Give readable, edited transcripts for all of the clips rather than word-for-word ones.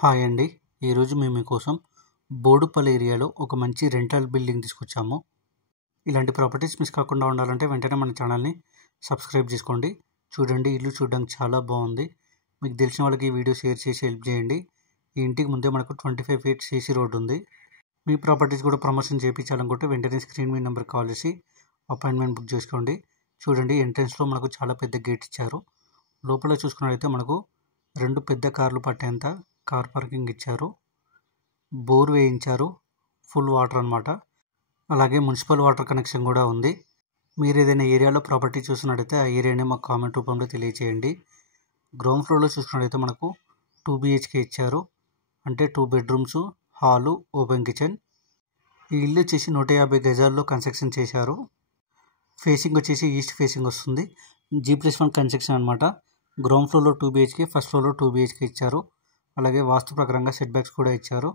Hi అండి. ఈరోజు మేము మీకోసం బోడుపల్లి ఏరియాలో ఒక మంచి రెంటల్ బిల్డింగ్ తీసుకొచ్చాము. ఇలాంటి ప్రాపర్టీస్ మిస్ కాకుండా ఉండాలంటే వెంటనే మన ఛానల్ని సబ్స్క్రైబ్ చేసుకోండి. చూడండి, ఇల్లు చూడడానికి చాలా బాగుంది. మీకు తెలిసిన వాళ్ళకి ఈ వీడియో షేర్ చేసి హెల్ప్ చేయండి. ఈ ఇంటికి ముందే మనకు 25 ఫీట్ సీసీ రోడ్ ఉంది. మీ ప్రాపర్టీస్ కూడా ప్రమోషన్ చేయించాలనుకుంటే వెంటనే స్క్రీన్ మీద నెంబర్ కాల్ చేసి అపాయింట్మెంట్ బుక్ చేసుకోండి. చూడండి, ఎంట్రన్స్లో మనకు చాలా పెద్ద గేట్ ఇచ్చారు. లోపల చూసుకున్నట్లయితే మనకు 2 పెద్ద కార్లు పట్టేంత కార్ పార్కింగ్ ఇచ్చారు. బోర్ వేయించారు, ఫుల్ వాటర్ అన్నమాట. అలాగే మున్సిపల్ వాటర్ కనెక్షన్ కూడా ఉంది. మీరు ఏదైనా ఏరియాలో ప్రాపర్టీ చూసినట్టయితే ఆ ఏరియాని మాకు కామెంట్ రూపంలో తెలియచేయండి. గ్రౌండ్ ఫ్లోర్లో చూసినట్టయితే మనకు 2 BHK ఇచ్చారు. అంటే 2 బెడ్రూమ్స్, హాలు, ఓపెన్ కిచెన్. ఈ ఇల్లు వచ్చేసి 150 గజాల్లో కన్స్ట్రక్షన్ చేశారు. ఫేసింగ్ వచ్చేసి ఈస్ట్ ఫేసింగ్ వస్తుంది. G+1 కన్స్ట్రక్షన్ అనమాట. గ్రౌండ్ ఫ్లోర్లో 2 BHK, ఫస్ట్ ఫ్లోర్లో 2 BHK ఇచ్చారు. అలాగే వాస్తు ప్రకారంగా సెట్ బ్యాక్స్ కూడా ఇచ్చారు.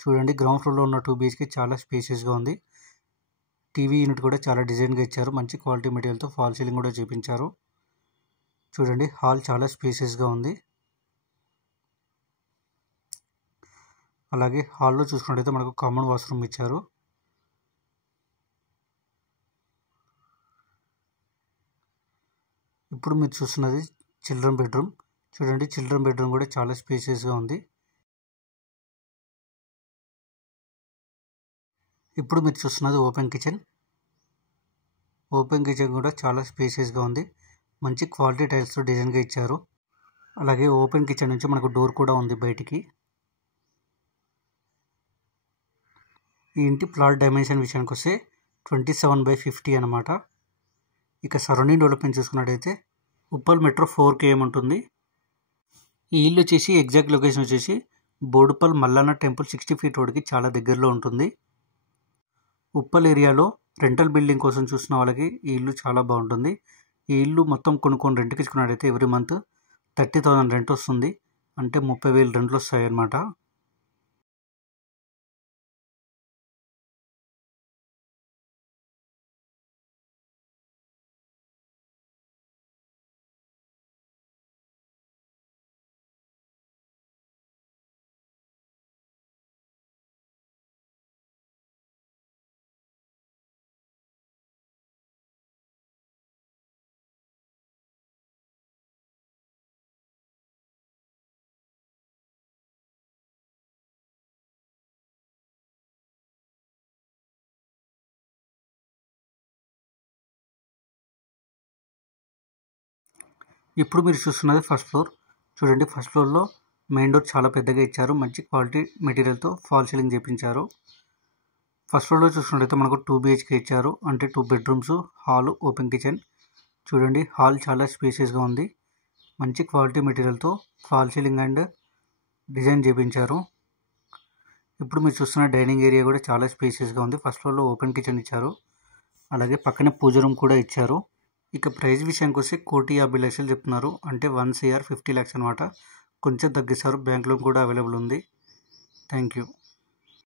చూడండి, గ్రౌండ్ ఫ్లోర్లో ఉన్న 2 BHK చాలా స్పేషియస్గా ఉంది. టీవీ యూనిట్ కూడా చాలా డిజైన్గా ఇచ్చారు. మంచి క్వాలిటీ మెటీరియల్తో ఫాల్ సీలింగ్ కూడా చేపించారు. చూడండి, హాల్ చాలా స్పేషియస్గా ఉంది. అలాగే హాల్లో చూసుకున్నట్టయితే మనకు కామన్ వాష్రూమ్ ఇచ్చారు. ఇప్పుడు మీరు చూస్తున్నది చిల్డ్రన్ బెడ్రూమ్. చూడండి, చిల్డ్రన్ బెడ్రూమ్ కూడా చాలా స్పేషియస్గా ఉంది. ఇప్పుడు మీరు చూస్తున్నది ఓపెన్ కిచెన్. ఓపెన్ కిచెన్ కూడా చాలా స్పేషియస్గా ఉంది. మంచి క్వాలిటీ టైల్స్తో డిజైన్గా ఇచ్చారు. అలాగే ఓపెన్ కిచెన్ నుంచి మనకు డోర్ కూడా ఉంది బయటికి. ఈ ఇంటి ప్లాట్ డైమెన్షన్ విషయానికి వస్తే 27/50 అనమాట. ఇక సరౌండింగ్ డెవలప్మెంట్ చూసుకున్నట్టయితే ఉప్పల్ మెట్రో 4 km ఉంటుంది. ఈ ఇల్లు వచ్చేసి ఎగ్జాక్ట్ లొకేషన్ వచ్చేసి బోడుపల్ మల్లన్న టెంపుల్ 60 ఫీట్ రోడ్కి చాలా దగ్గరలో ఉంటుంది. ఉప్పల్ ఏరియాలో రెంటల్ బిల్డింగ్ కోసం చూసిన వాళ్ళకి ఈ ఇల్లు చాలా బాగుంటుంది. ఈ ఇల్లు మొత్తం కొనుక్కొని రెంట్కి ఇచ్చుకున్నట్టయితే ఎవ్రీ మంత్ 30,000 రెంట్ వస్తుంది. అంటే 30,000 రెంట్లు వస్తాయి అన్నమాట. ఇప్పుడు మీరు చూస్తున్నది ఫస్ట్ ఫ్లోర్. చూడండి, ఫస్ట్ ఫ్లోర్లో మెయిన్ డోర్ చాలా పెద్దగా ఇచ్చారు. మంచి క్వాలిటీ మెటీరియల్తో ఫాల్ సీలింగ్ చేయించారు. ఫస్ట్ ఫ్లోర్లో చూసుకున్నట్టయితే మనకు 2 BHK ఇచ్చారు. అంటే 2 బెడ్రూమ్స్, హాల్, ఓపెన్ కిచెన్. చూడండి, హాల్ చాలా స్పేషియస్గా ఉంది. మంచి క్వాలిటీ మెటీరియల్తో ఫాల్ సీలింగ్ అండ్ డిజైన్ చేయించారు. ఇప్పుడు మీరు చూస్తున్న డైనింగ్ ఏరియా కూడా చాలా స్పేషియస్గా ఉంది. ఫస్ట్ ఫ్లోర్లో ఓపెన్ కిచెన్ ఇచ్చారు. అలాగే పక్కనే పూజ రూమ్ కూడా ఇచ్చారు. ఇక ప్రైస్ విషయానికి వస్తే 1,50,00,000 చెప్తున్నారు. అంటే 1 CR 50 lakhs అనమాట. కొంచెం తగ్గిస్తారు. బ్యాంక్ లోన్ కూడా అవైలబుల్ ఉంది. Thank you.